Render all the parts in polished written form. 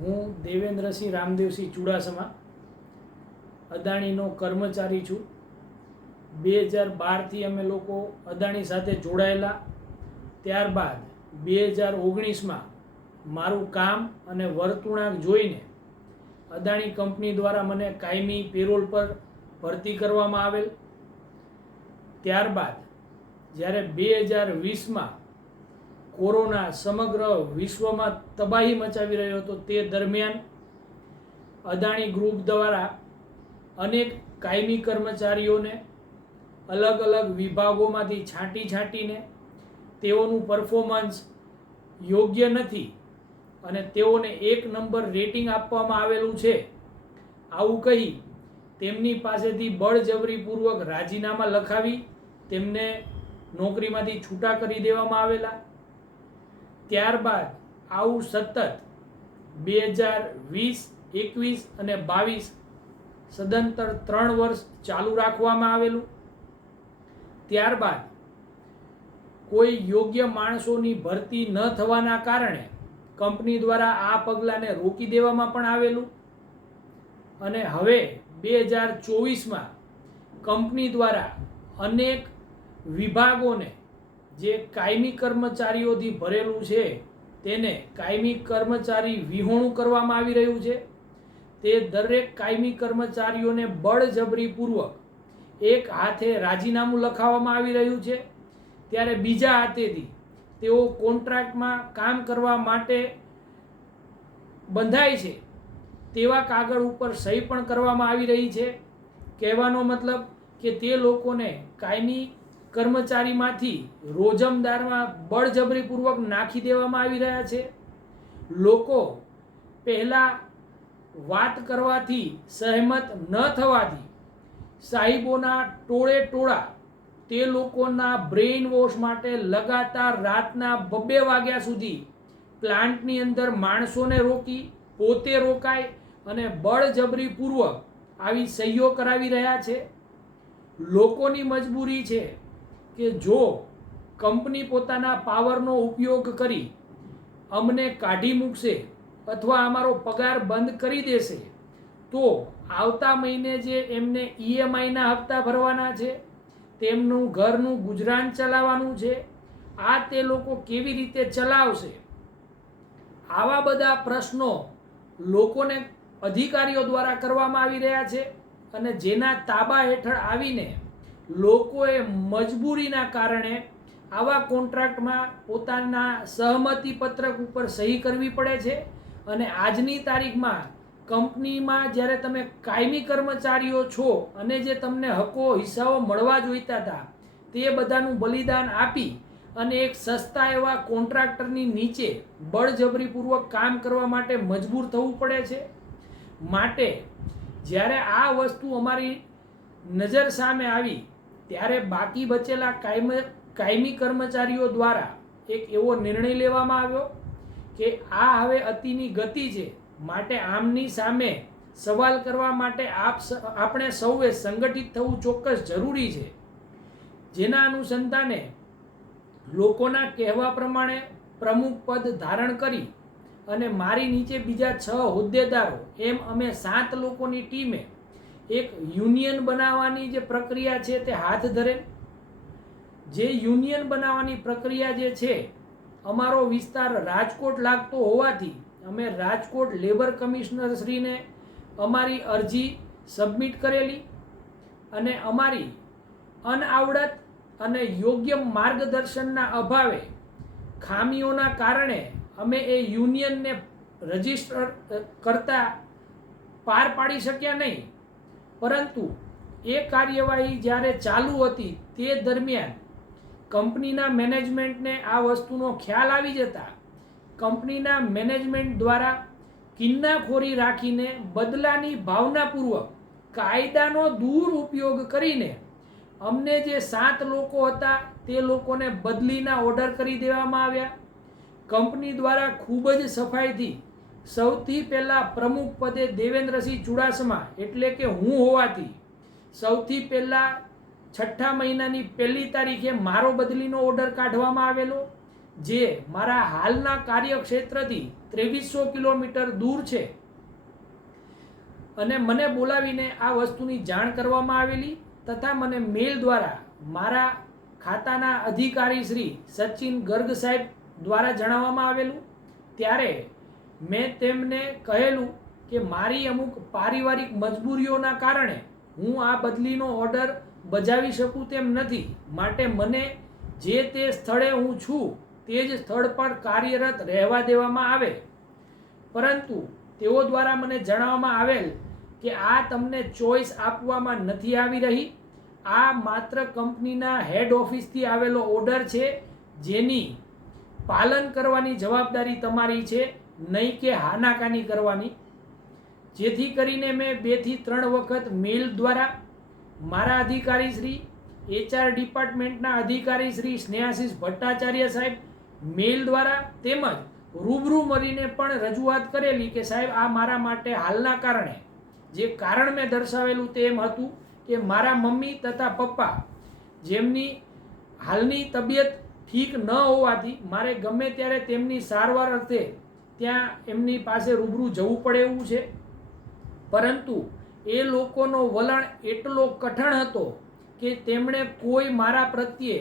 હું દેવેન્દ્રસિંહ રામદેવસિંહ ચુડાસમા અદાણીનો કર્મચારી છું. 2012થી અમે લોકો અદાણી સાથે જોડાયેલા. ત્યારબાદ 2019માં મારું કામ અને વર્તણૂક જોઈને અદાણી કંપની દ્વારા મને કાયમી પેરોલ પર ભરતી કરવામાં આવેલ. ત્યારબાદ જ્યારે 2020માં કોરોના સમગ્ર વિશ્વમાં તબાહી મચાવી રહ્યો હતો, તે દરમિયાન અદાણી ગ્રુપ દ્વારા અનેક કાયમી કર્મચારીઓને અલગ અલગ વિભાગોમાંથી છાંટીને તેઓનું પરફોર્મન્સ યોગ્ય નથી અને તેઓને 1 નંબર રેટિંગ આપવામાં આવેલું છે, આવું કહી તેમની પાસેથી બળજબરીપૂર્વક રાજીનામા લખાવી તેમને નોકરીમાંથી છૂટા કરી દેવામાં આવેલા. ત્યારબાદ આવું સતત 2020, 21 અને 22 સદંતર 3 વર્ષ ચાલુ રાખવામાં આવેલું. ત્યારબાદ કોઈ યોગ્ય માણસોની ભરતી ન થવાના કારણે કંપની દ્વારા આ પગલાંને રોકી દેવામાં પણ આવેલું. અને હવે 2024માં કંપની દ્વારા અનેક વિભાગોને જે કાયમી કર્મચારીઓથી ભરેલું છે તેને કાયમી કર્મચારી વિહોણું કરવામાં આવી રહ્યું છે. તે દરેક કાયમી કર્મચારીઓને બળજબરીપૂર્વક એક હાથે રાજીનામું લખાવવામાં આવી રહ્યું છે, ત્યારે બીજા હાથેથી તેઓ કોન્ટ્રાક્ટમાં કામ કરવા માટે બંધાય છે તેવા કાગળ ઉપર સહી પણ કરવામાં આવી રહી છે. કહેવાનો મતલબ કે તે લોકોને કાયમી કર્મચારીમાંથી રોજમદારમાં બળજબરીપૂર્વક નાખી દેવામાં આવી રહ્યા છે. લોકો પહેલાં વાત કરવાથી સહેમત ન થવાથી સાહેબોના ટોળા તે લોકોના બ્રેઇન વોશ માટે લગાતાર રાતના 2 વાગ્યા સુધી પ્લાન્ટની અંદર માણસોને રોકી પોતે રોકાય અને બળજબરીપૂર્વક આવી સહીઓ કરાવી રહ્યા છે. લોકોની મજબૂરી છે કે જો કંપની પોતાના પાવરનો ઉપયોગ કરી અમને કાઢી મૂકશે અથવા અમારો પગાર બંધ કરી દેશે તો આવતા મહિને જે એમને EMIના હપ્તા ભરવાના છે, તેમનું ઘરનું ગુજરાન ચલાવવાનું છે, આ તે લોકો કેવી રીતે ચલાવશે? આવા બધા પ્રશ્નો લોકોને અધિકારીઓ દ્વારા કરવામાં આવી રહ્યા છે અને જેના તાબા હેઠળ આવીને લોકોએ મજબૂરીના કારણે આવા કોન્ટ્રાક્ટમાં પોતાના સહમતિ પત્રક ઉપર સહી કરવી પડે છે. અને આજની તારીખમાં કંપનીમાં જ્યારે તમે કાયમી કર્મચારીઓ છો અને જે તમને હકો હિસ્સાઓ મળવા જોઈતા હતા તે બધાનું બલિદાન આપી અને એક સસ્તા એવા કોન્ટ્રાક્ટરની નીચે બળજબરીપૂર્વક કામ કરવા માટે મજબૂર થવું પડે છે. માટે જ્યારે આ વસ્તુ અમારી નજર સામે આવી ત્યારે બાકી બચેલા કાયમી કર્મચારીઓ દ્વારા એક એવો નિર્ણય લેવામાં આવ્યો કે આ હવે અતિની ગતિ છે, માટે આમની સામે સવાલ કરવા માટે આપણે સૌએ સંગઠિત થવું ચોક્કસ જરૂરી છે. જેના અનુસંધાને લોકોના કહેવા પ્રમાણે પ્રમુખ પદ ધારણ કરી અને મારી નીચે બીજા 6 હોદ્દેદારો એમ અમે 7 લોકોની ટીમે એક યુનિયન બનાવવાની જે પ્રક્રિયા છે તે હાથ ધરેલ. જે યુનિયન બનાવવાની પ્રક્રિયા જે છે, અમારો વિસ્તાર રાજકોટ લાગતો હોવાથી અમે રાજકોટ લેબર કમિશનર શ્રીને અમારી અરજી સબમિટ કરેલી અને અમારી અનાવડત અને યોગ્ય માર્ગદર્શનના અભાવે ખામીઓના કારણે અમે એ યુનિયનને રજીસ્ટર કરતા પાર પાડી શક્યા નહીં. પરંતુ એ કાર્યવાહી જ્યારે ચાલુ હતી તે દરમિયાન કંપનીના મેનેજમેન્ટને આ વસ્તુનો ખ્યાલ આવી જતા કંપનીના મેનેજમેન્ટ દ્વારા કિન્નાખોરી રાખીને બદલાની ભાવનાપૂર્વક કાયદાનો દુરુપયોગ કરીને અમને જે 7 લોકો હતા તે લોકોને બદલીના ઓર્ડર કરી દેવામાં આવ્યા. કંપની દ્વારા ખૂબ જ સફાઈથી સૌથી પહેલાં પ્રમુખ પદે દેવેન્દ્રસિંહ ચુડાસમા એટલે કે હું હોવાથી સૌથી પહેલાં 6ઠ્ઠા મહિનાની 1લી તારીખે મારો બદલીનો ઓર્ડર કાઢવામાં આવેલો. જે મારા હાલના કાર્યક્ષેત્રથી 2300 કિલોમીટર દૂર છે, અને મને બોલાવીને આ વસ્તુની જાણ કરવામાં આવેલી તથા મને મેલ દ્વારા મારા ખાતાના અધિકારી શ્રી સચિન ગર્ગ સાહેબ દ્વારા જણાવવામાં આવેલું. ત્યારે મેં તેમને કહેલું કે મારી અમુક પારિવારિક મજબૂરીઓના કારણે હું આ બદલીનો ઓર્ડર બજાવી શકું તેમ નથી, માટે મને જે તે સ્થળે હું છું તે જ સ્થળ પર કાર્યરત રહેવા દેવામાં આવે. પરંતુ તેઓ દ્વારા મને જણાવવામાં આવેલ કે આ તમને ચોઈસ આપવામાં નથી આવી રહી. આ માત્ર કંપનીના હેડ ઓફિસથી આવેલો ઓર્ડર છે, જેની પાલન કરવાની જવાબદારી તમારી છે, નહીં કે હાનાકાની કરવાની. જેથી કરીને મેં 2 થી 3 વખત મેલ દ્વારા મારા અધિકારી શ્રી HR ડિપાર્ટમેન્ટના અધિકારી શ્રી સ્નેહાશીષ ભટ્ટાચાર્ય સાહેબ મેલ દ્વારા તેમજ રૂબરૂ મળીને પણ રજૂઆત કરેલી કે સાહેબ આ મારા માટે હાલના કારણે, જે કારણ મેં દર્શાવેલું તે એમ હતું કે મારા મમ્મી તથા પપ્પા જેમની હાલની તબિયત ઠીક ન હોવાથી મારે ગમે ત્યારે તેમની સારવાર અર્થે ત્યાં એમની પાસે રૂબરૂ જવું પડે એવું છે. પરંતુ એ લોકોનો વલણ એટલો કઠણ હતો કે તેમણે કોઈ મારા પ્રત્યે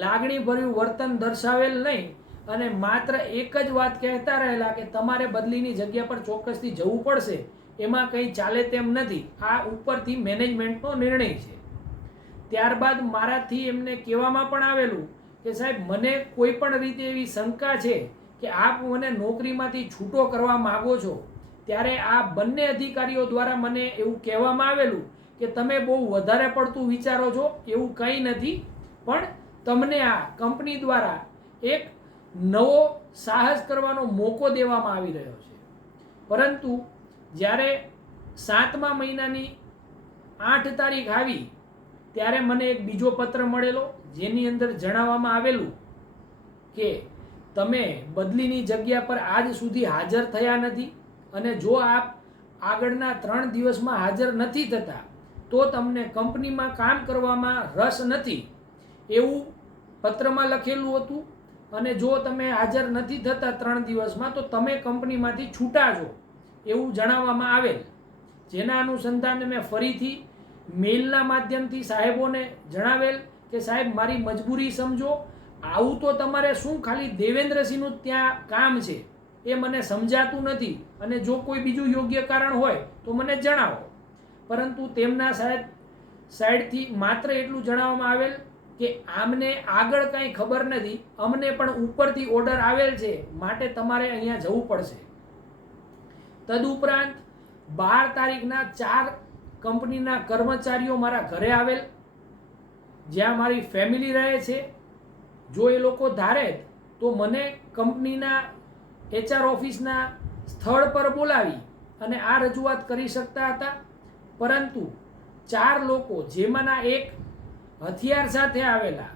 લાગણીભર્યું વર્તન દર્શાવેલ નહીં, અને માત્ર એક જ વાત કહેતા રહેલા કે તમારે બદલીની જગ્યા પર ચોક્કસથી જવું પડશે, એમાં કંઈ ચાલે તેમ નથી, આ ઉપરથી મેનેજમેન્ટનો નિર્ણય છે. ત્યારબાદ મારાથી એમને કહેવામાં પણ આવેલું કે સાહેબ મને કોઈ પણ રીતે એવી શંકા છે કે આપ મને નોકરીમાંથી છૂટો કરવા માગો છો. ત્યારે આ બંને અધિકારીઓ દ્વારા મને એવું કહેવામાં આવેલું કે તમે બહુ વધારે પડતું વિચારો છો, એવું કંઈ નથી, પણ તમને આ કંપની દ્વારા એક નવો સાહસ કરવાનો મોકો દેવામાં આવી રહ્યો છે. પરંતુ જ્યારે 7મા મહિનાની 8 તારીખ આવી ત્યારે મને એક બીજો પત્ર મળેલો, જેની અંદર જણાવવામાં આવેલું કે તમે બદલીની જગ્યા પર આજ સુધી હાજર થયા નથી, અને જો આપ આગળના 3 દિવસમાં હાજર નથી થતા તો તમને કંપનીમાં કામ કરવામાં રસ નથી, એવું પત્રમાં લખેલું હતું. અને જો તમે હાજર નથી થતા 3 દિવસમાં તો તમે કંપનીમાંથી છૂટા છો, એવું જણાવવામાં આવેલ. જેના અનુસંધાને મેં ફરીથી મેલના માધ્યમથી સાહેબોને જણાવેલ કે સાહેબ મારી મજબૂરી સમજો, આવું તો તમારે શું ખાલી દેવેન્દ્રસિંહનું ત્યાં કામ છે એ મને સમજાતું નથી, અને જો કોઈ બીજું યોગ્ય કારણ હોય તો મને જણાવો. પરંતુ તેમના સાઈડથી માત્ર એટલું જણાવવામાં આવેલ કે આમને આગળ કાંઈ ખબર નથી, અમને પણ ઉપરથી ઓર્ડર આવેલ છે, માટે તમારે અહીંયા જવું પડશે. તદુપરાંત 12 તારીખના 4 કંપનીના કર્મચારીઓ મારા ઘરે આવેલ, જ્યાં મારી ફેમિલી રહે છે. જો એ લોકો ધારે તો મને કંપનીના HR ઓફિસના સ્થળ પર બોલાવી અને આ રજૂઆત કરી શકતા હતા. પરંતુ 4 લોકો, જેમાંના એક હથિયાર સાથે આવેલા,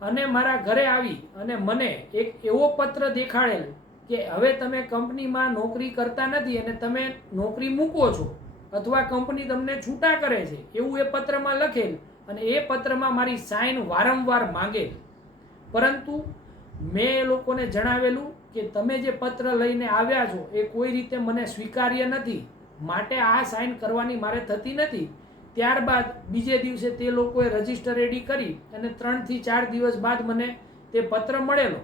અને મારા ઘરે આવી અને મને એક એવો પત્ર દેખાડેલ કે હવે તમે કંપનીમાં નોકરી કરતા નથી અને તમે નોકરી મૂકો છો, અથવા કંપની તમને છૂટા કરે છે, એવું એ પત્રમાં લખેલ. અને એ પત્રમાં મારી સાઇન વારંવાર માંગેલ. પરંતુ મેં એ લોકોને જણાવેલું કે તમે જે પત્ર લઈને આવ્યા છો એ કોઈ રીતે મને સ્વીકાર્ય નથી, માટે આ સાઇન કરવાની મારે થતી નથી. ત્યારબાદ બીજે દિવસે તે લોકોએ રજિસ્ટર રેડી કરી અને 3 થી 4 દિવસ બાદ મને તે પત્ર મળેલો.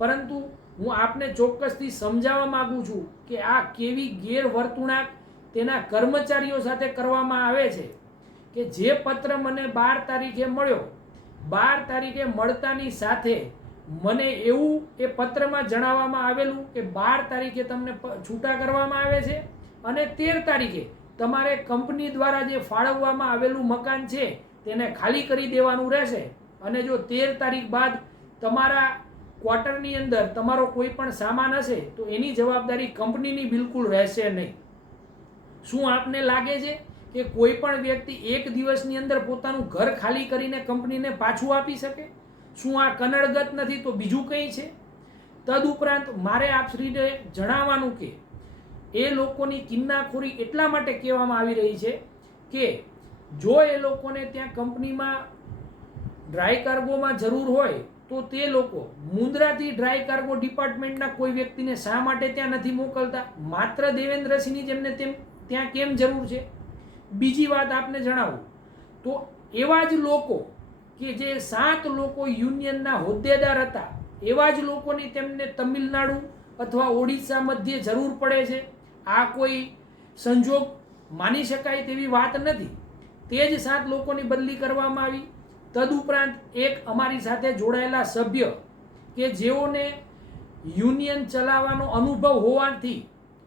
પરંતુ હું આપને ચોક્કસથી સમજાવવા માગું છું કે આ કેવી ગેરવર્તણૂક તેના કર્મચારીઓ સાથે કરવામાં આવે છે કે જે પત્ર મને 12 તારીખે મળ્યો, 12 તારીખે મળતાની સાથે મને એવું એ પત્રમાં જણાવવામાં આવેલું કે 12 તારીખે તમને છૂટા કરવામાં આવે છે, અને 13 તારીખે તમારે કંપની દ્વારા જે ફાળવવામાં આવેલું મકાન છે તેને ખાલી કરી દેવાનું રહેશે, અને જો 13 તારીખ બાદ તમારા ક્વાર્ટરની અંદર તમારો કોઈ પણ સામાન હશે તો એની જવાબદારી કંપનીની બિલકુલ રહેશે નહીં. શું આપને લાગે છે કે કોઈ પણ વ્યક્તિ એક દિવસની અંદર પોતાનું ઘર ખાલી કરીને કંપનીને પાછું આપી શકે? શું આ કનડગત નથી તો બીજું કંઈ છે? તદુપરાંત મારે આપશ્રીને જણાવવાનું કે એ લોકોની કિન્નાખોરી એટલા માટે કહેવામાં આવી રહી છે કે જો એ લોકોને ત્યાં કંપનીમાં ડ્રાય કાર્ગોમાં જરૂર હોય તો તે લોકો મુન્દ્રાથી ડ્રાય કાર્ગો ડિપાર્ટમેન્ટના કોઈ વ્યક્તિને શા માટે ત્યાં નથી મોકલતા? માત્ર દેવેન્દ્રસિંહની જ એમને ત્યાં કેમ જરૂર છે? બીજી વાત આપને જણાવું તો એવા જ લોકો કે જે 7 લોકો યુનિયનના હોદ્દેદાર હતા, એવા જ લોકોની તેમને તમિલનાડુ અથવા ઓડિશા મધ્યે જરૂર પડે છે. આ કોઈ સંજોગ માની શકાય તેવી વાત નથી. તે જ 7 લોકોની બદલી કરવામાં આવી. તદુપરાંત એક અમારી સાથે જોડાયેલા સભ્ય કે જેઓને યુનિયન ચલાવવાનો અનુભવ હોવાથી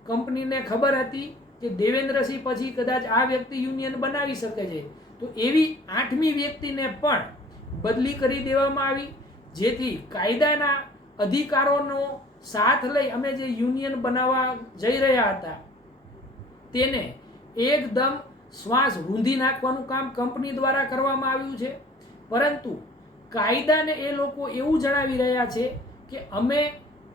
કંપનીને ખબર હતી કે દેવેન્દ્રસિંહ પછી કદાચ આ વ્યક્તિ યુનિયન બનાવી શકે છે, તો એવી 8મી વ્યક્તિને પણ બદલી કરી દેવામાં આવી, જેથી કાયદાના અધિકારોનો સાથ લઈ અમે જે યુનિયન બનાવવા જઈ રહ્યા હતા તેને એકદમ શ્વાસ રૂંધી નાખવાનું કામ કંપની દ્વારા કરવામાં આવ્યું છે. પરંતુ કાયદાને એ લોકો એવું જણાવી રહ્યા છે કે અમે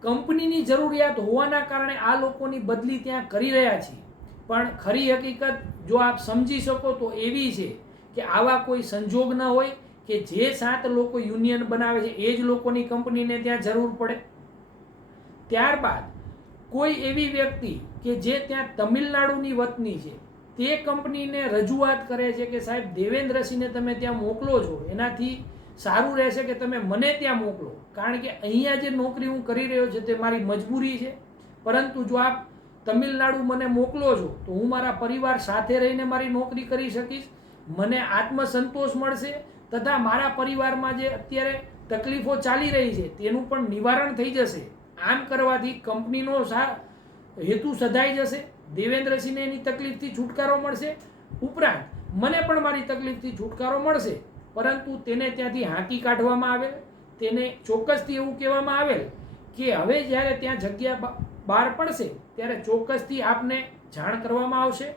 કંપનીની જરૂરિયાત હોવાના કારણે આ લોકોની બદલી ત્યાં કરી રહ્યા છીએ. પણ ખરી હકીકત જો આપ સમજી શકો તો એવી છે કે આવા કોઈ સંજોગ ન હોય કે જે 7 લોકો યુનિયન બનાવે છે એ જ લોકોની કંપનીને ત્યાં જરૂર પડે. ત્યારબાદ કોઈ એવી વ્યક્તિ કે જે ત્યાં તમિલનાડુની વતની છે તે કંપનીને રજૂઆત કરે છે કે સાહેબ દેવેન્દ્રસિંહને તમે ત્યાં મોકલો છો, એનાથી સારું રહેશે કે તમે મને ત્યાં મોકલો, કારણ કે અહીંયા જે નોકરી હું કરી રહ્યો છું તે મારી મજબૂરી છે. પરંતુ જો આપ તમિલનાડુ મને મોકલો છો તો હું મારા પરિવાર સાથે રહીને મારી નોકરી કરી શકીશ, મને આત્મસંતોષ મળશે તથા મારા પરિવારમાં જે અત્યારે તકલીફો ચાલી રહી છે તેનું પણ નિવારણ થઈ જશે. આમ કરવાથી કંપનીનો હેતુ સધાઈ જશે, દેવેન્દ્રસિંહને એની તકલીફથી છુટકારો મળશે, ઉપરાંત મને પણ મારી તકલીફથી છુટકારો મળશે. પરંતુ તેને ત્યાંથી હાંકી કાઢવામાં આવેલ, તેને ચોક્કસથી એવું કહેવામાં આવેલ કે હવે જ્યારે ત્યાં જગ્યા બહાર પડશે ત્યારે ચોક્કસથી આપને જાણ કરવામાં આવશે.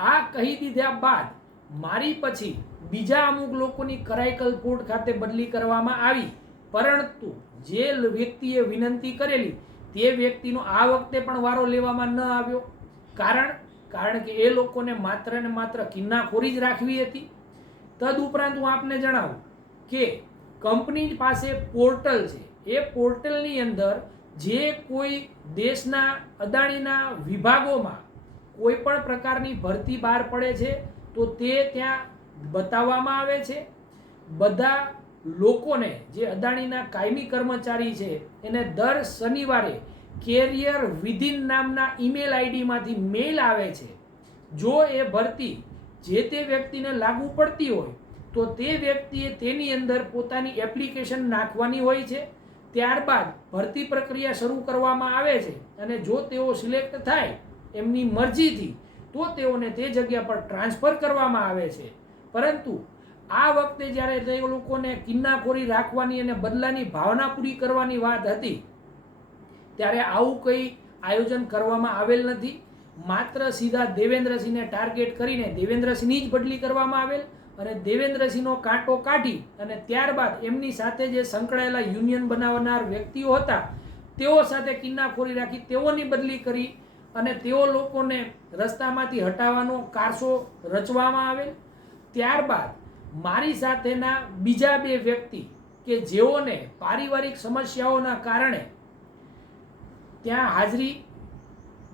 આ કહી દીધા બાદ મારી પછી બીજા અમુક લોકોની કરાઈકલ પોર્ટ ખાતે બદલી કરવામાં આવી, પરંતુ જે વ્યક્તિએ વિનંતી કરેલી તે વ્યક્તિનો આ વખતે પણ વારો લેવામાં ન આવ્યો. કારણ કે એ લોકોને માત્ર ને માત્ર કિન્નાખોરી જ રાખવી હતી. તદુપરાંત હું આપને જણાવું કે કંપની પાસે પોર્ટલ છે, એ પોર્ટલની અંદર જે કોઈ દેશના અદાણીના વિભાગોમાં કોઈ પણ પ્રકારની ભરતી બહાર પડે છે તો તે ત્યાં બતાવવામાં આવે છે. બધા લોકોને જે અદાણીના કાયમી કર્મચારી છે એને દર શનિવારે કેરિયર વિધિન નામના ઈમેલ આઈડીમાંથી મેલ આવે છે. જો એ ભરતી જે તે વ્યક્તિને લાગુ પડતી હોય તો તે વ્યક્તિએ તેની અંદર પોતાની એપ્લિકેશન નાખવાની હોય છે. ત્યારબાદ ભરતી પ્રક્રિયા શરૂ કરવામાં આવે છે અને જો તેઓ સિલેક્ટ થાય એમની મરજીથી તો તેઓને તે જગ્યા પર ટ્રાન્સફર કરવામાં આવે છે. પરંતુ આ વખતે જ્યારે તે લોકોને કિન્નાખોરી રાખવાની અને બદલાની ભાવના પૂરી કરવાની વાત હતી ત્યારે આવું કંઈ આયોજન કરવામાં આવેલ નથી. માત્ર સીધા દેવેન્દ્રસિંહને ટાર્ગેટ કરીને દેવેન્દ્રસિંહની જ બદલી કરવામાં આવેલ અને દેવેન્દ્રસિંહનો કાંટો કાઢી અને ત્યારબાદ એમની સાથે જે સંકળાયેલા યુનિયન બનાવનાર વ્યક્તિઓ હતા તેઓ સાથે કિન્નાખોરી રાખી તેઓની બદલી કરી અને તેઓ લોકોને રસ્તામાંથી હટાવવાનો કારસો રચવામાં આવેલ. ત્યારબાદ મારી સાથેના બીજા 2 વ્યક્તિ કે જેઓને પારિવારિક સમસ્યાઓના કારણે ત્યાં હાજરી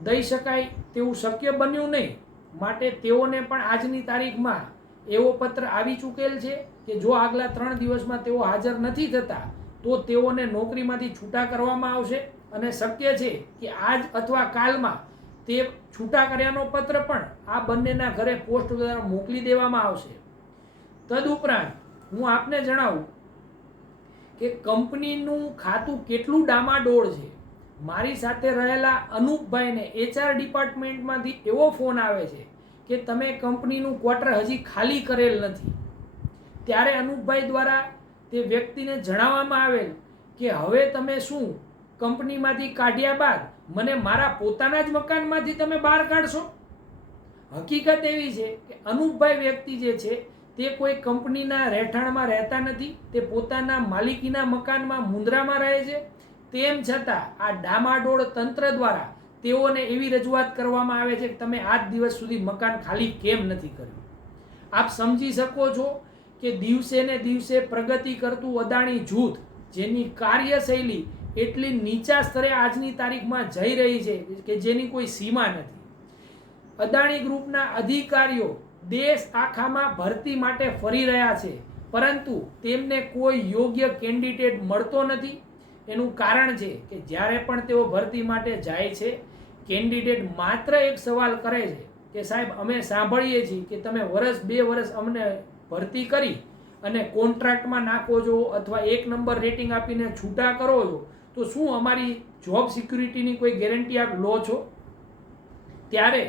દઈ શકાય તેવું શક્ય બન્યું નહીં, માટે તેઓને પણ આજની તારીખમાં એવો પત્ર આવી ચૂકેલ છે કે જો આગલા 3 દિવસમાં તેઓ હાજર નથી થતા તો તેઓને નોકરીમાંથી છૂટા કરવામાં આવશે અને શક્ય છે કે આજ અથવા કાલમાં તે છૂટા કર્યાનો પત્ર પણ આ બંનેના ઘરે પોસ્ટ દ્વારા મોકલી દેવામાં આવશે. તદુપરાંત હું આપને જણાવું કે કંપનીનું ખાતું કેટલું ડામાડોળ છે. મારી સાથે રહેલા અનુપભાઈને HR ડિપાર્ટમેન્ટમાંથી એવો ફોન આવે છે કે તમે કંપનીનું ક્વાર્ટર હજી ખાલી કરેલ નથી. ત્યારે અનુપભાઈ દ્વારા તે વ્યક્તિને જણાવવામાં આવેલ કે હવે તમે શું કંપનીમાંથી કાઢ્યા બાદ મને મારા પોતાના જ મકાનમાંથી તમે બહાર કાઢશો? હકીકત એવી છે કે અનુપભાઈ વ્યક્તિ જે છે તે કોઈ કંપનીના રહેઠાણમાં રહેતા નથી, તે પોતાના માલિકીના મકાનમાં મુન્દ્રામાં રહે છે. તેમ છતાં આ ડામાડોળ તંત્ર દ્વારા તેઓને એવી રજૂઆત કરવામાં આવે છે કે તમે આજ દિવસ સુધી મકાન ખાલી કેમ નથી કર્યું. આપ સમજી શકો છો કે દિવસે ને દિવસે પ્રગતિ કરતું અદાણી જૂથ, જેની કાર્યશૈલી એટલી નીચા સ્તરે આજની તારીખમાં જઈ રહી છે કે જેની કોઈ સીમા નથી. અદાણી ગ્રુપના અધિકારીઓ દેશ આખામાં ભરતી માટે ફરી રહ્યા છે, પરંતુ તેમને કોઈ યોગ્ય કેન્ડિડેટ મળતો નથી. એનું કારણ છે કે જ્યારે પણ તેઓ ભરતી માટે જાય છે, કેન્ડિડેટ માત્ર એક સવાલ કરે છે કે સાહેબ, અમે સાંભળીએ છીએ કે તમે વર્ષ 2 વર્ષ અમને ભરતી કરી અને કોન્ટ્રાક્ટમાં નાખો છો અથવા 1 નંબર રેટિંગ આપીને છૂટા કરો છો, તો શું અમારી જોબ સિક્યુરિટીની કોઈ ગેરંટી આપ લો છો? ત્યારે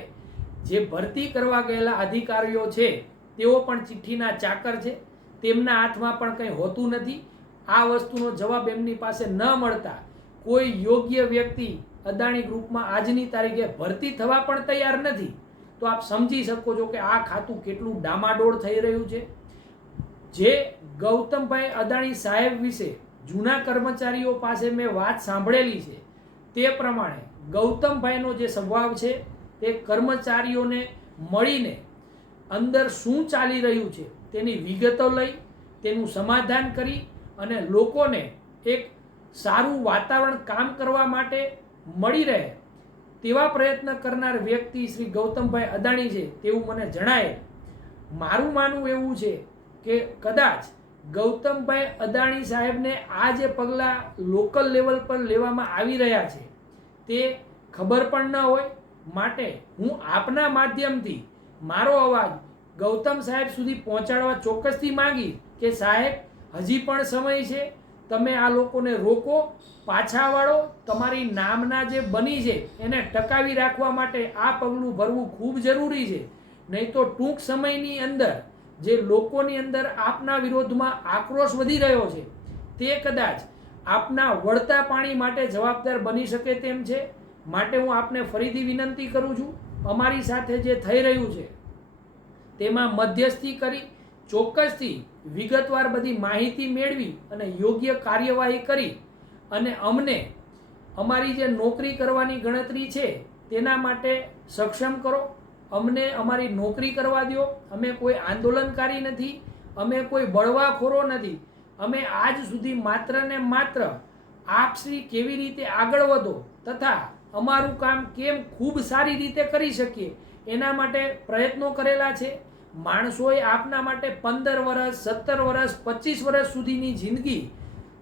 જે ભરતી કરવા ગયેલા અધિકારીઓ છે તેઓ પણ ચિઠ્ઠીના ચાકર છે, તેમના હાથમાં પણ કંઈ હોતું નથી. આ વસ્તુનો જવાબ એમની પાસે ન મળતા કોઈ યોગ્ય વ્યક્તિ અદાણી ગ્રુપમાં આજની તારીખે ભરતી થવા પણ તૈયાર નથી. તો આપ સમજી શકો છો કે આ ખાતું કેટલું ડામાડોળ થઈ રહ્યું છે. જે ગૌતમભાઈ અદાણી સાહેબ વિશે જૂના કર્મચારીઓ પાસે મેં વાત સાંભળેલી છે તે પ્રમાણે ગૌતમભાઈનો જે સ્વભાવ છે તે કર્મચારીઓને મળીને અંદર શું ચાલી રહ્યું છે તેની વિગતો લઈ તેનું સમાધાન કરી અને લોકોને એક સારું વાતાવરણ કામ કરવા માટે મળી રહે તેવા પ્રયત્ન કરનાર વ્યક્તિ શ્રી ગૌતમભાઈ અદાણી છે તેવું મને જણાય. મારું માનવું એવું છે કે કદાચ ગૌતમભાઈ અદાણી સાહેબને આ જે પગલાં લોકલ લેવલ પર લેવામાં આવી રહ્યા છે તે ખબર પણ ન હોય. માટે હું આપના માધ્યમથી મારો અવાજ ગૌતમ સાહેબ સુધી પહોંચાડવા ચોક્કસથી માંગી કે સાહેબ, હજી પણ સમય છે, તમે આ લોકોને રોકો, પાછા વાળો. તમારી નામના જે બની છે એને ટકાવી રાખવા માટે આ પગલું ભરવું ખૂબ જરૂરી છે. નહીં તો ટૂંક સમયની અંદર જે લોકોની અંદર આપના વિરોધમાં આક્રોશ વધી રહ્યો છે તે કદાચ આપના વળતા પાણી માટે જવાબદાર બની શકે તેમ છે. માટે હું આપને ફરીથી વિનંતી કરું છું, અમારી સાથે જે થઈ રહ્યું છે તેમાં મધ્યસ્થી કરી ચોક્કસથી વિગતવાર બધી માહિતી મેળવી અને યોગ્ય કાર્યવાહી કરી અને અમને અમારી જે નોકરી કરવાની ગણતરી છે તેના માટે સક્ષમ કરો. અમને અમારી નોકરી કરવા દો. અમે કોઈ આંદોલનકારી નથી, અમે કોઈ બળવાખોરો નથી. અમે આજ સુધી માત્ર ને માત્ર આપશ્રી કેવી રીતે આગળ વધો તથા અમારું કામ કેમ ખૂબ સારી રીતે કરી શકીએ એના માટે પ્રયત્નો કરેલા છે. માણસોએ આપના માટે 15 વર્ષ, 17 વર્ષ, 25 વર્ષ સુધીની જિંદગી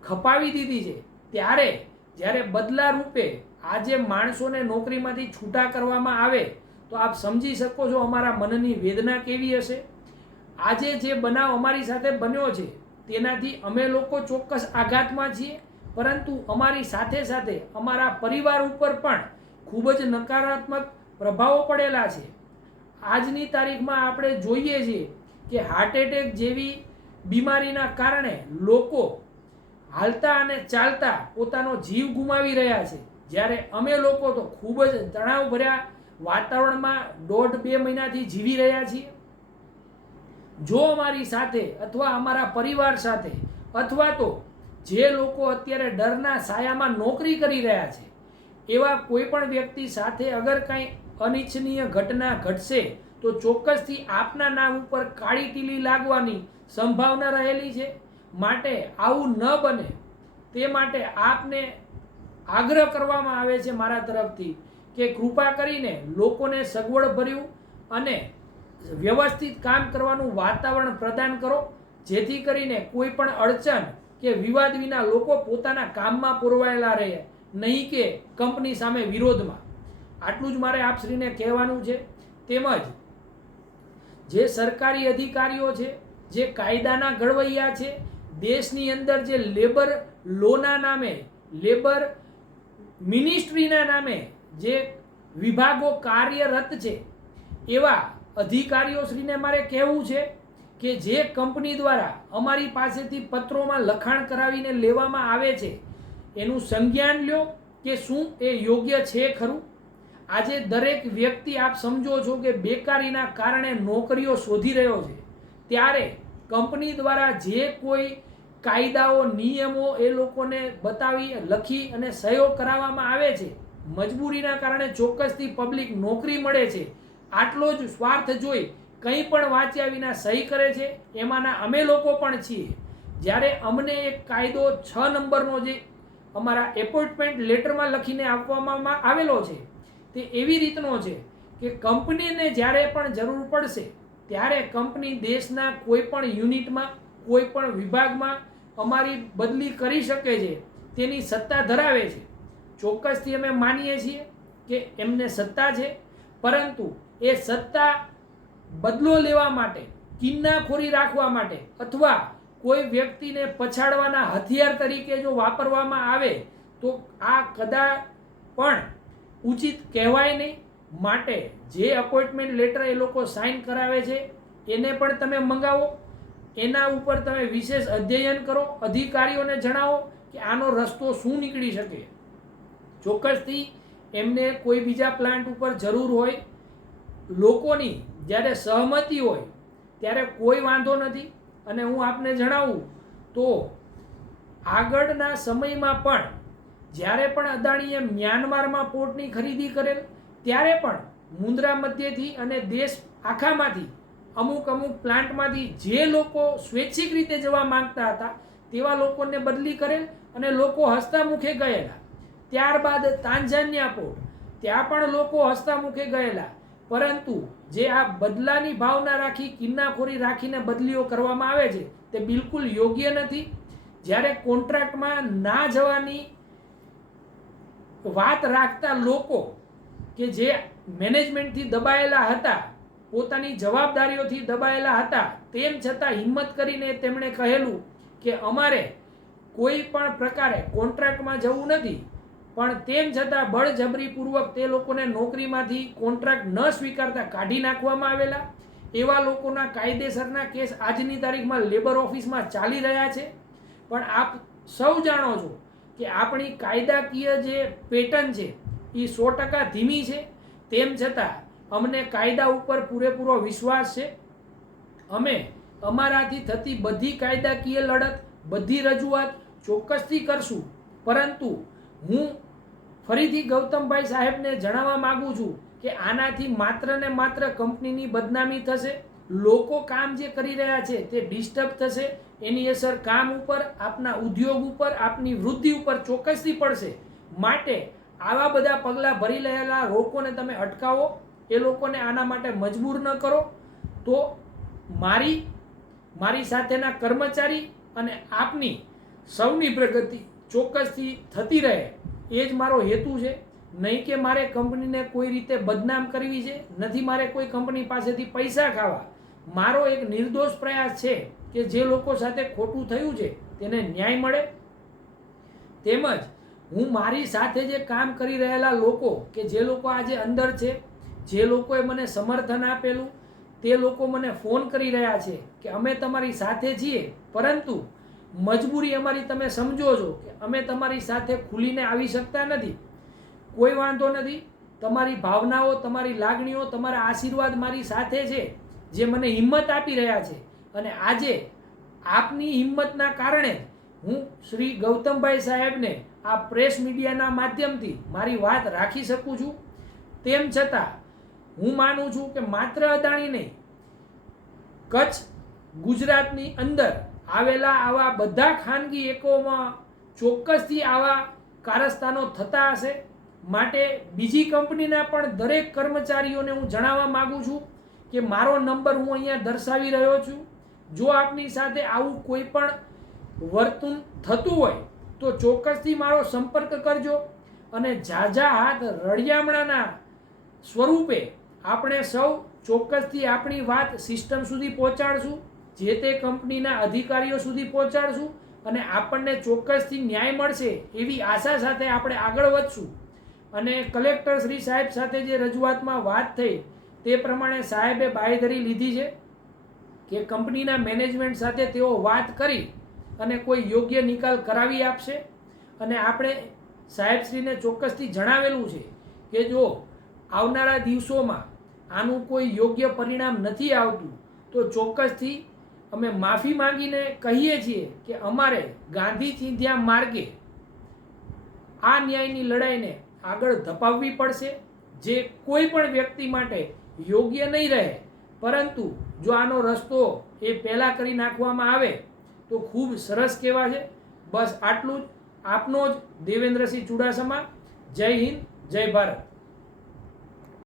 ખપાવી દીધી છે. ત્યારે જ્યારે બદલા રૂપે આજે માણસોને નોકરીમાંથી છૂટા કરવામાં આવે તો આપ સમજી શકો છો અમારા મનની વેદના કેવી હશે. આજે જે બનાવ અમારી સાથે બન્યો છે તેનાથી અમે લોકો ચોક્કસ આઘાતમાં છીએ, પરંતુ અમારી સાથે સાથે અમારા પરિવાર ઉપર પણ ખૂબ જ નકારાત્મક પ્રભાવો પડેલા છે. આજની તારીખમાં આપણે જોઈએ છીએ કે હાર્ટ એટેક જેવી બીમારીના કારણે લોકો હાલતા અને ચાલતા પોતાનો જીવ ગુમાવી રહ્યા છે, જ્યારે અમે લોકો તો ખૂબ જ તણાવભર્યા વાતાવરણમાં 1.5-2 મહિનાથી જીવી રહ્યા છીએ. જો અમારી સાથે અથવા અમારા પરિવાર સાથે અથવા તો જે લોકો અત્યારે ડરના સાયામાં નોકરી કરી રહ્યા છે એવા કોઈ પણ વ્યક્તિ સાથે અગર કંઈ અનિચ્છનીય ઘટના ઘટશે તો ચોક્કસથી આપના નામ ઉપર કાળી ટીલી લાગવાની સંભાવના રહેલી છે. માટે આવું ન બને તે માટે આપને આગ્રહ કરવામાં આવે છે મારા તરફથી કે કૃપા કરીને લોકોને સગવડ ભર્યું અને વ્યવસ્થિત કામ કરવાનું વાતાવરણ પ્રદાન કરો, જેથી કરીને કોઈ પણ અડચણ કે વિવાદ વિના લોકો પોતાના કામમાં પુરવાયેલા રહે, નહીં કે કંપની સામે વિરોધમાં. આટલું જ મારે આપશ્રીને કહેવાનું છે. તેમજ જે સરકારી અધિકારીઓ છે, જે કાયદાના ઘડવૈયા છે, દેશની અંદર જે લેબર લોના નામે, લેબર મિનિસ્ટ્રીના નામે જે વિભાગો કાર્યરત છે એવા અધિકારીઓશ્રીને મારે કહેવું છે કે જે કંપની દ્વારા અમારી પાસેથી પત્રોમાં લખાણ કરાવીને લેવામાં આવે છે એનું સંજ્ઞાન લ્યો કે શું એ યોગ્ય છે ખરું. આજે દરેક વ્યક્તિ આપ સમજો છો કે બેકારીના કારણે નોકરીઓ શોધી રહ્યો છે, ત્યારે કંપની દ્વારા જે કોઈ કાયદાઓ નિયમો એ લોકોને બતાવી લખી અને સહયોગ કરાવવામાં આવે છે, મજબૂરીના કારણે ચોક્કસથી પબ્લિક નોકરી મળે છે, આટલો જ સ્વાર્થ જોઈ કંઈ પણ વાંચ્યા વિના સહી કરે છે. એમાંના અમે લોકો પણ છીએ. જ્યારે અમને એક કાયદો 6 નંબરનો જે અમારા એપોઇન્ટમેન્ટ લેટરમાં લખીને આપવામાં આવેલો છે તે એવી રીતનો છે કે કંપનીને જ્યારે પણ જરૂર પડશે ત્યારે કંપની દેશના કોઈ પણ યુનિટમાં, કોઈ પણ વિભાગમાં અમારી બદલી કરી શકે છે, તેની સત્તા ધરાવે છે. ચોક્કસથી અમે માનીએ છીએ કે એમને સત્તા છે, પરંતુ એ સત્તા બદલો લેવા માટે, કિન્નાખોરી રાખવા માટે અથવા કોઈ વ્યક્તિને પછાડવાના હથિયાર તરીકે જો વાપરવામાં આવે તો આ કદાચ પણ ઉચિત કહેવાય નહીં. માટે જે અપોઇન્ટમેન્ટ લેટર એ લોકો સાઇન કરાવે છે એને પણ તમે મંગાવો, એના ઉપર તમે વિશેષ અધ્યયન કરો, અધિકારીઓને જણાવો કે આનો રસ્તો શું નીકળી શકે. ચોક્કસથી એમને કોઈ બીજા પ્લાન્ટ ઉપર જરૂર હોય, લોકોની જ્યારે સહમતિ હોય ત્યારે કોઈ વાંધો નથી. અને હું આપને જણાવું તો આગળના સમયમાં પણ જ્યારે પણ અદાણીએ મ્યાનમારમાં પોર્ટની ખરીદી કરેલ ત્યારે પણ મુન્દ્રા મધ્યથી અને દેશ આખામાંથી અમુક પ્લાન્ટમાંથી જે લોકો સ્વૈચ્છિક રીતે જવા માંગતા હતા તેવા લોકોને બદલી કરેલ અને લોકો હસતા મુખે ગયેલા. ત્યારબાદ તાંજાનિયા પોર્ટ, ત્યાં પણ લોકો હસતા મુખે ગયેલા. પરંતુ જે આ બદલાની ભાવના રાખી, કિન્નાખોરી રાખીને બદલીઓ કરવામાં આવે છે તે બિલકુલ યોગ્ય નથી. જ્યારે કોન્ટ્રાક્ટમાં ના જવાની વાત રાખતા લોકો કે જે મેનેજમેન્ટથી દબાયેલા હતા, પોતાની જવાબદારીઓથી દબાયેલા હતા, તેમ છતાં હિંમત કરીને તેમણે કહેલું કે અમારે કોઈ પણ પ્રકારે કોન્ટ્રાક્ટમાં જવું નથી, પણ તેમ છતાં બળજબરીપૂર્વક તે લોકોને નોકરીમાંથી કોન્ટ્રાક્ટ ન સ્વીકારતા કાઢી નાખવામાં આવેલા. એવા લોકોના કાયદેસરના કેસ આજની તારીખમાં લેબર ઓફિસમાં ચાલી રહ્યા છે. પણ આપ સૌ જાણો છો કે આપણી કાયદાકીય જે પેટર્ન છે એ 100% ધીમી છે. તેમ છતાં અમને કાયદા ઉપર પૂરેપૂરો વિશ્વાસ છે. અમે અમારાથી થતી બધી કાયદાકીય લડત, બધી રજૂઆત ચોક્કસથી કરશું. પરંતુ હું ફરીથી ગૌતમભાઈ સાહેબને જણાવવા માગું છું કે આનાથી માત્ર ને માત્ર કંપનીની બદનામી થશે, લોકો કામ જે કરી રહ્યા છે તે ડિસ્ટર્બ થશે, એની અસર કામ ઉપર, આપના ઉદ્યોગ ઉપર, આપની વૃદ્ધિ ઉપર ચોક્કસથી પડશે. માટે આવા બધા પગલાં ભરી રહેલા લોકોને તમે અટકાવો, એ લોકોને આના માટે મજબૂર ન કરો. તો મારી સાથેના કર્મચારી અને આપની સૌની પ્રગતિ ચોક્કસથી થતી રહે, એ જ મારો હેતુ છે. નહીં કે મારે કંપનીને કોઈ રીતે બદનામ કરવી છે, નથી મારે કોઈ કંપની પાસેથી પૈસા ખાવા. મારો એક નિર્દોષ પ્રયાસ છે કે જે લોકો સાથે ખોટું થયું છે તેને ન્યાય મળે. તેમજ હું મારી સાથે જે કામ કરી રહેલા લોકો કે જે લોકો આજે અંદર છે, જે લોકોએ મને સમર્થન આપેલું, તે લોકો મને ફોન કરી રહ્યા છે કે અમે તમારી સાથે છીએ, પરંતુ મજબૂરી અમારી તમે સમજો છો કે અમે તમારી સાથે ખુલીને આવી શકતા નથી. કોઈ વાંધો નથી, તમારી ભાવનાઓ, તમારી લાગણીઓ, તમારા આશીર્વાદ મારી સાથે છે, જે મને હિંમત આપી રહ્યા છે. અને આજે આપની હિંમતના કારણે હું શ્રી ગૌતમભાઈ સાહેબને આ પ્રેસ મીડિયાના માધ્યમથી મારી વાત રાખી શકું છું. તેમ છતાં હું માનું છું કે માત્ર અદાણી નહીં, કચ્છ, ગુજરાતની અંદર આવેલા આવા બધા ખાનગી એકમોમાં ચોક્કસથી આવા કારસ્તાનો થતા હશે. માટે બીજી કંપનીના પણ દરેક કર્મચારીઓને હું જણાવવા માગું છું કે મારો નંબર હું અહીંયા દર્શાવી રહ્યો છું. જો આપની સાથે આવું કોઈ પણ વર્તન થતું હોય તો ચોક્કસથી મારો સંપર્ક કરજો. અને ઝાઝા હાથ રળિયામણાના સ્વરૂપે આપણે સૌ ચોક્કસથી આપણી વાત સિસ્ટમ સુધી પહોંચાડશું, જે તે કંપનીના અધિકારીઓ સુધી પહોંચાડશું અને આપણને ચોક્કસથી ન્યાય મળશે એવી આશા સાથે આપણે આગળ વધશું. અને કલેક્ટર શ્રી સાહેબ સાથે જે રજૂઆતમાં વાત થઈ તે પ્રમાણે સાહેબે બાંયધરી લીધી છે કે કંપનીના મેનેજમેન્ટ સાથે તેઓ વાત કરી અને કોઈ યોગ્ય નિકાલ કરાવી આપશે. અને આપણે સાહેબશ્રીને ચોક્કસથી જણાવેલું છે કે જો આવનારા દિવસોમાં આનું કોઈ યોગ્ય પરિણામ નથી આવતું તો ચોક્કસથી અમે માફી માંગીને કહીએ છીએ કે અમારે ગાંધી ચિંધ્યા માર્ગે આ ન્યાયની લડાઈને આગળ ધપાવવી પડશે, જે કોઈ પણ વ્યક્તિ માટે યોગ્ય નહીં રહે. પરંતુ જો આનો રસ્તો એ પહેલાં કરી નાખવામાં આવે તો ખૂબ સરસ કહેવાશે. બસ આટલું જ. આપનો જ દેવેન્દ્રસિંહ ચુડાસમા. જય હિન્દ, જય ભારત.